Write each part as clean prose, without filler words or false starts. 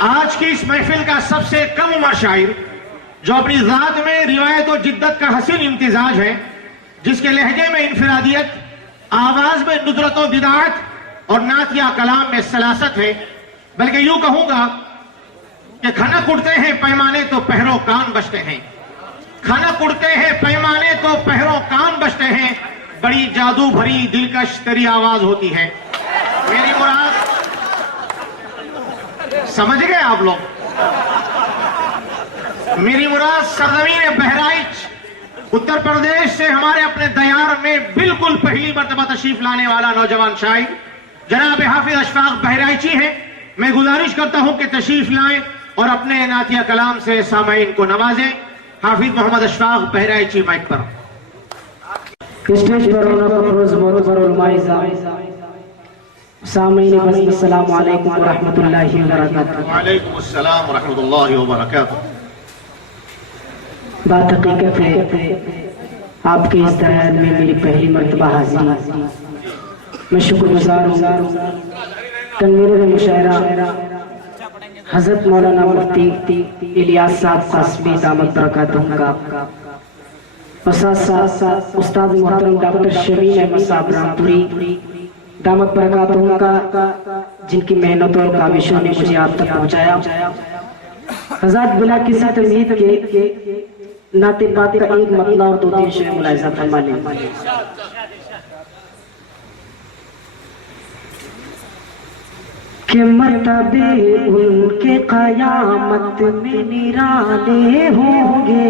آج کی اس محفل کا سب سے کم عمر شاعر جو اپنی ذات میں روایت و جدت کا حسین امتزاج ہے، جس کے لہجے میں انفرادیت، آواز میں ندرت و بداعت اور نعتیہ کلام میں سلاست ہے، بلکہ یوں کہوں گا کہ کھنک اڑتے ہیں پیمانے تو پہرو کان بجتے ہیں، کھنک اڑتے ہیں پیمانے تو پہرو کان بجتے ہیں، بڑی جادو بھری دلکش تیری آواز ہوتی ہے۔ میری مراد سمجھ گئے آپ لوگ؟ میری مراد سرزمین بہرائچ اتر پردیش سے ہمارے اپنے دیار میں بالکل پہلی مرتبہ تشریف لانے والا نوجوان شاعر جناب حافظ اشفاق بہرائچی ہیں۔ میں گزارش کرتا ہوں کہ تشریف لائیں اور اپنے نعتیہ کلام سے سامعین کو نوازیں۔ حافظ محمد اشفاق بہرائچی مائک پر۔ اسٹیج پر ہونا افروز معتبر علماء اعزاز، سامعین بس السلام علیکم ورحمۃ اللہ وبرکاتہ۔ وعلیکم السلام ورحمۃ اللہ وبرکاتہ۔ بات حقیقت ہے، آپ کے اس دریا میں میری پہلی مرتبہ حاضری، میں شکر گزار ہوں تنویر مشاعرہ حضرت مولانا مفتی الیاس صاحب قاسمی دامت برکاتہم کا، اور ساتھ ساتھ استاد محترم ڈاکٹر شمیم احمد صاحب رامپوری دامت برکاتہم کا، جن کی محنت اور کاوشوں نے مجھے آپ تک پہنچایا۔ حضرات بلا کسی تمہید کے نعت پاک کا ایک مطلع اور دو تین شعر ملاحظہ فرما لیں۔ کہ مرتبے ان کے قیامت میں نرانے ہوں گے،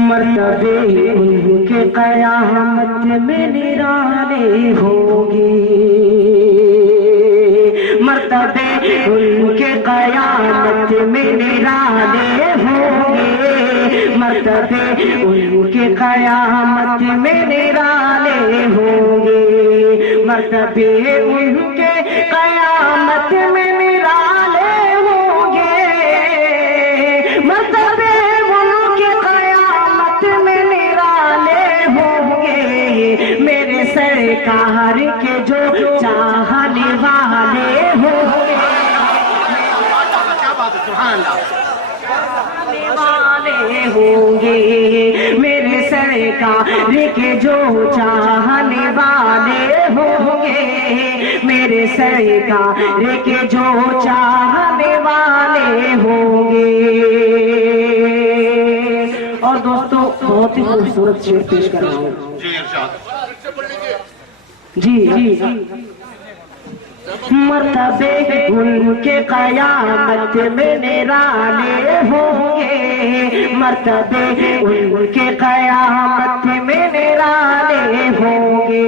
مرتبے ان کے قیامت میں نرانے ہوں گے، مرتبے ان کے قیامت میں نرانے ہوں گے، مرتبے ان کے قیامت میں نرانے ہوں گے، مرتبے ان کے قیامت میں نرانے ہوں گے، مرتبے ان کے قیامت میں نرانے ہوں گے، میرے سرکار کے جو چاہنے والے ہوں گے، والے ہوں گے، میرے سرکار کے جو چاہنے والے ہوں گے، میرے سرکار کے جو چاہنے والے ہوں گے۔ اور دوستو بہت ہی خوبصورت شعر پیش کر رہا ہوں۔ جی مرتبے ان کے قیامت میں نرانے ہوں گے، مرتبے ان کے قیامت میں نرانے ہوں گے،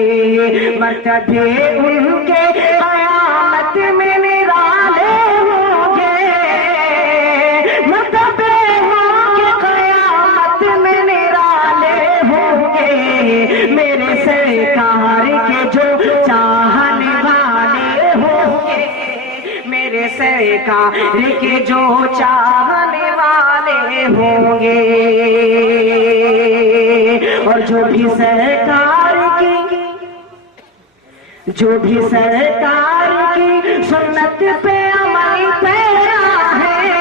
مرتبے ان کے قیامت میں نرانے ہوں گے، مرتبے ان کے قیامت میں نرانے ہوں گے، میرے سرکار کے جو چاہنے والے ہوں گے، میرے سرکار کے جو چاہنے والے ہوں گے، اور جو بھی سرکار کی، جو بھی سرکار کی سنت پہ عمل پیرا ہے،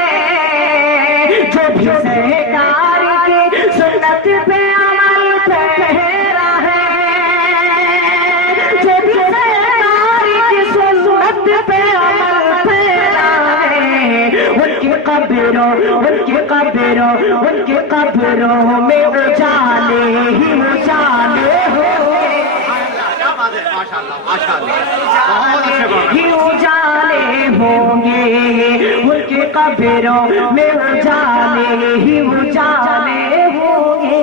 جو بھی سرکار کی سنت پہ عمل پیرا ہے، جو بھی سرکار کی سنت پہ عمل پیرا ہے، ان کی قبروں ان کی قبروں میں اجالے ہی اجالے ہوں گے، ہی اجالے ہوں گے، ان کی قبروں میں اجالے ہی اجالے ہوں گے،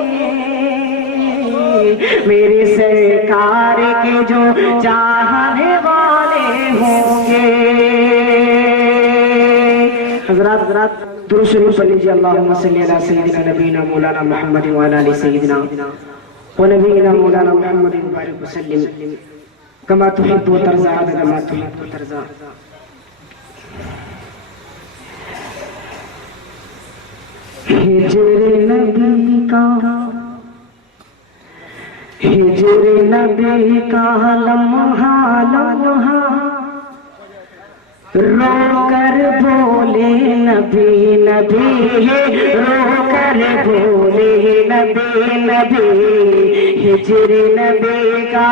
میرے سرکار کے جو چاہنے والے ہوں گے۔ حضرات درود شریف پڑھ لیجیے، اللہم صلی علی سیدنا نبینا مولانا محمد وعلی آل سیدنا ونبینا مولانا محمد وبارک وسلم کما تحب و ترضا کما تحب و ترضا۔ ہجر نبی کا، ہجر نبی کا لمحہ لمحہ رو کر بولے نبی نبی، رو کر بولے نبی نبی، ہجر نبی کا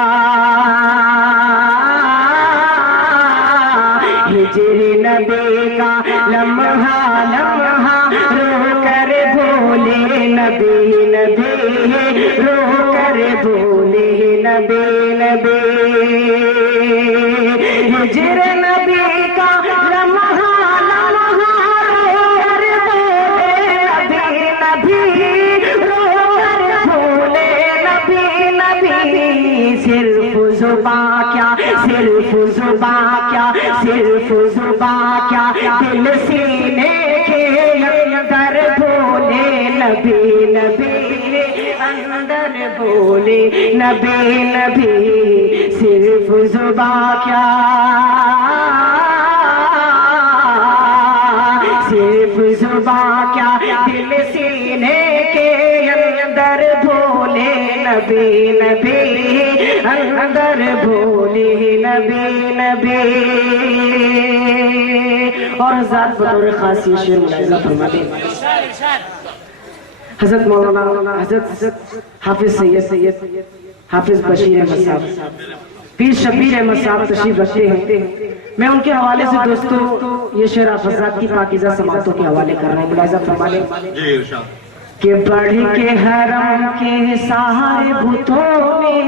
ہجر نبی کا لمحہ لمحہ، رو کر بولے نبی نبی، رو کر بولے نبی نبی، ہجر نبی کا لمحہ لمحہ، رو کر بولے نبی نبی، رو کر بولے نبی نبی، صرف زباں کیا صرف زباں کیا صرف زباں کیا، دل سینے کے اندر بولے نبی نبی، اندر بولے نبی نبی، صرف زباں کیا صرف زباں کیا، دل سینے کے اندر بولے نبی نبی، اندر بولے نبی نبی۔ اور ذات بطور خاصی شعر ملاحظہ فرما دیں، حضرت مولانا حضرت حافظ سید حافظ بشیر احمد صاحب، پیر شبیر احمد صاحب تشریف رکھتے ہیں۔ میں ان کے حوالے سے دوستو یہ شعر آپ حضرات کی پاکیزہ سماعتوں کے حوالے کر رہا ہوں، ملاحظہ فرما لیں کہ بڑھ کے حرم کے سارے بتوں نے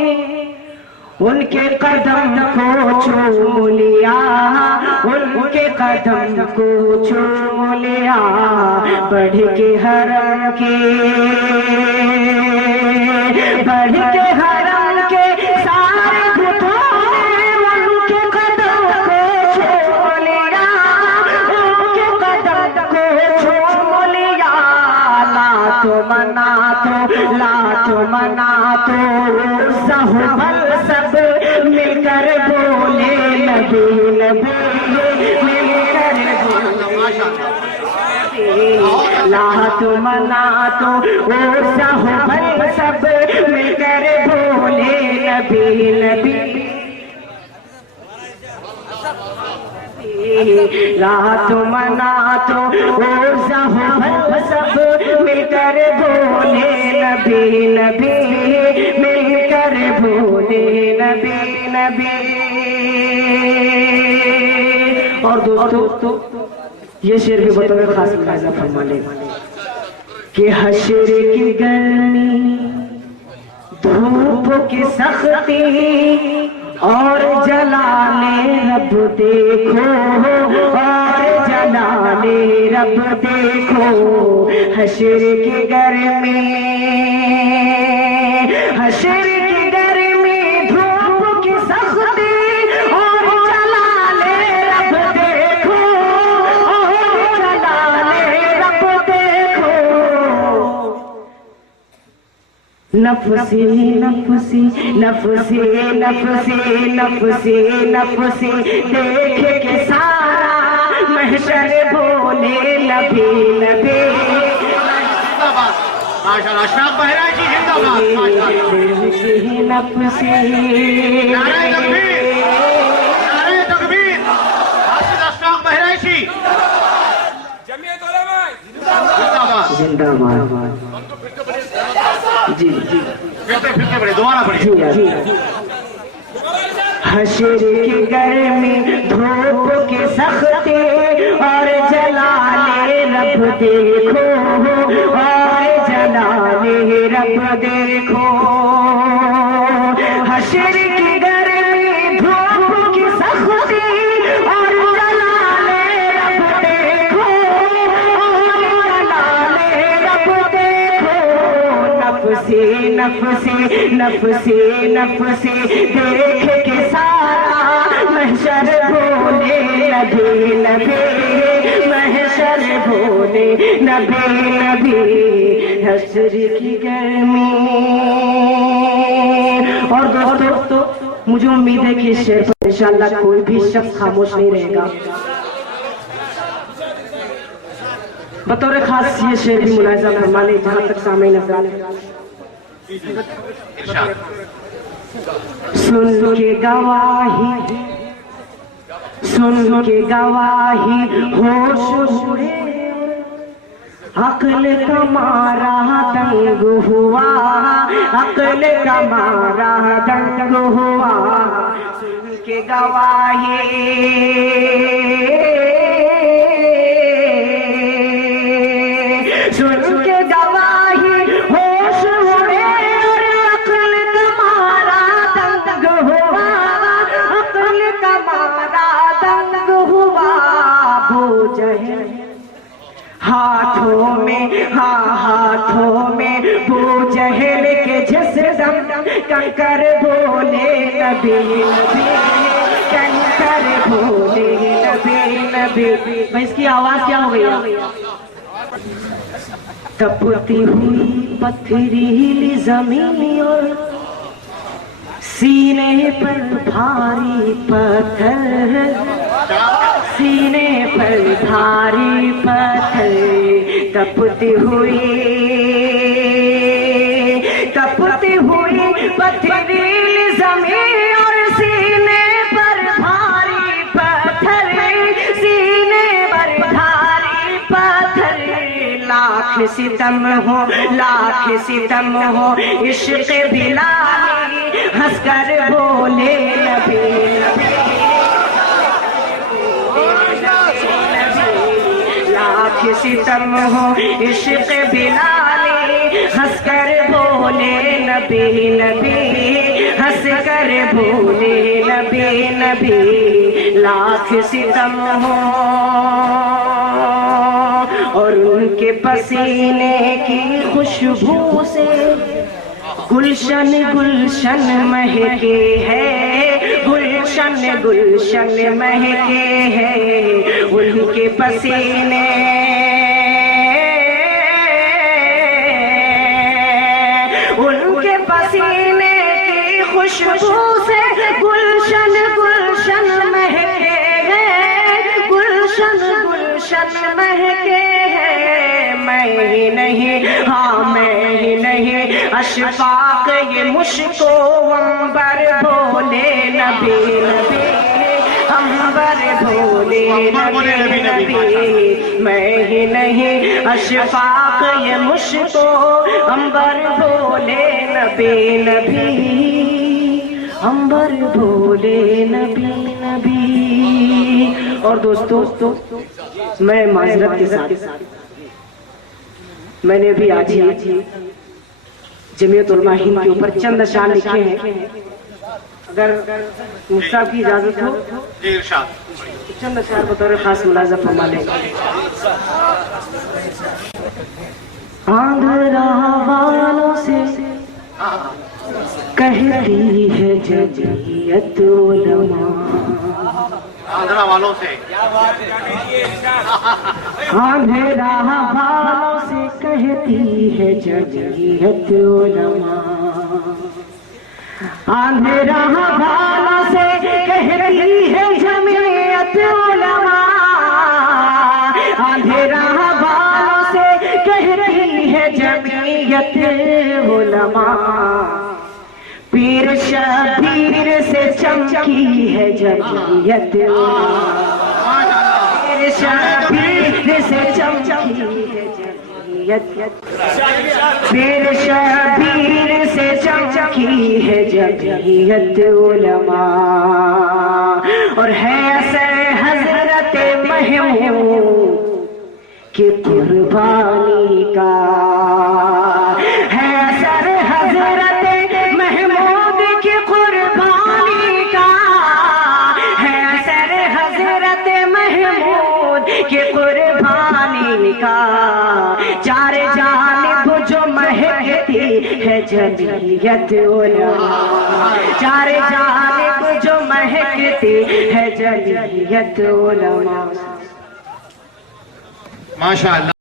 ان کے قدم کو چوم لیا، ان کے قدم کو چوم لیا، بڑھ کے حرم کے بڑھ کے حرم کے سارے بتوں نے ان کے قدم کو چوم لیا، ان کے قدم کو چوم لیا، لات و منات و زحبل سب مل کر بولے نبی نبی، مل کر بولے لات و منات و زحبل سب مل کر بولے نبی نبی، رات منات و زحبل سب مل کر بولے نبی نبی، مل کر بولے نبی نبی۔ اور دوستو یہ شعر بھی بطور خاص ملاحظہ فرما لیں کہ حشر کی گرمی، دھوپ کی سختی، اور جلال رب دیکھو، اور جلال رب دیکھو، حشر کی گرمی، حشر کی گرمی، دھوپ کی سختی، اور جلال رب دیکھو، اور جلال رب دیکھو، نفسی نفسی نفسی نفسی نفسی نفسی، دیکھ کے سارا محشر بولے نبی نبی، ماشاءاللہ اشراق بہرائچی زندہ باد، نفسی نعرہ تکبیر، نعرہ تکبیر، حافظ اشراق بہرائچی جمعیت علماء زندہ باد، زندہ باد، جی جی پھرتے پڑھے دوبارہ پڑھیے۔ حشر کی گرمی، دھوپ کی سختی، اور جلال رب دیکھو، اور جلال رب دیکھو، حشر کی گرمی، دھوپ کی سختی، اور جلال رب دیکھو، اور جلال رب دیکھو، نفسی نفسی نفسی نفسی، دیکھ کے سارا محشر بولے نبی نبی، محشر بولے نبی نبی، حشر کی گرمی۔ اور دوستو مجھے امید ہے کہ اس شعر پر انشاءاللہ کوئی بھی شخص خاموش نہیں رہے گا۔ بطور خاص یہ شعر بھی ملاحظہ فرما لیں جہاں تک سامعین نظر سن کے گواہی سن کے گواہی ہوش اڑے عقل کا مارا دنگ ہوا عقل کا مارا دنگ ہوا سن کے گواہی سن کے گواہی ہوش اڑے اور عقل کا مارا دنگ ہوا عقل کا مارا دنگ ہوا ابو جہل ہاتھوں میں ابو جہل کے جسم کنکر بولے نبی نبی کنکر بولے نبی نبی. بھائی اس کی آواز کیا ہو گئی؟ تپتی ہوئی پتھریلی زمین اور سینے پر بھاری پتھر سینے پر بھاری پتھر تپتی ہوئی پتھریلی زمین اور سینے پر بھاری پتھر سینے پر بھاری پتھر لاکھ ستم ہو عشق بلالی ہنس کر بولے نبی نبی لاکھ ستم ہو عشق بلالی ہنس کر بولے نبی نبی ہنس کر بولے نبی نبی لاکھ ستم ہو اور ان کے پسینے کی خوشبو سے گلشن گلشن مہکے ہے گلشن گلشن مہکے ہے ان کے پسینے ان کے پسینے کی خوشبو سے گلشن گلشن مہکے ہے گلشن گلشن مہکے میں ہی نہیں اشفاق یہ مشکو عنبر بولے نبی نبی عنبر بولے نبی نبی میں ہی نہیں اشفاق یہ مشکو عنبر بولے نبی نبی عنبر بولے نبی نبی. اور دوستو میں معذرت کے ساتھ میں نے بھی آج ہی جمعیت علماء ہند کے اوپر چند اشعار لکھے ہیں. اگر مصطفیٰ کی اجازت ہو چند اشعار بطور خاص ملاحظہ فرما لیں. آندھرا والوں سے کہتی ہے جمعیت علماء آندھرا والوں سے آندھرا والوں سے کہتی ہے جمعیت علماء آندھرا والوں سے کہتی ہے جمعیت علماء آندھرا والوں سے کہتی ہے جمعیت علماء پیر شبیر سے چمکی ہے جمعیت پیر شبیر سے چمکی ہے جمعیت پیر شبیر سے چمکی ہے جمعیت علماء اور ہے اثر حضرت محمود کی قربانی کا ہے اثر حضرت محمود کی قربانی کا ہے اثر حضرت محمود کی قربانی کا چار جانب جو مہکتی ہے جمعیت علماء چار جانب جو مہکتی ہے جمعیت علماء. ماشاء اللہ.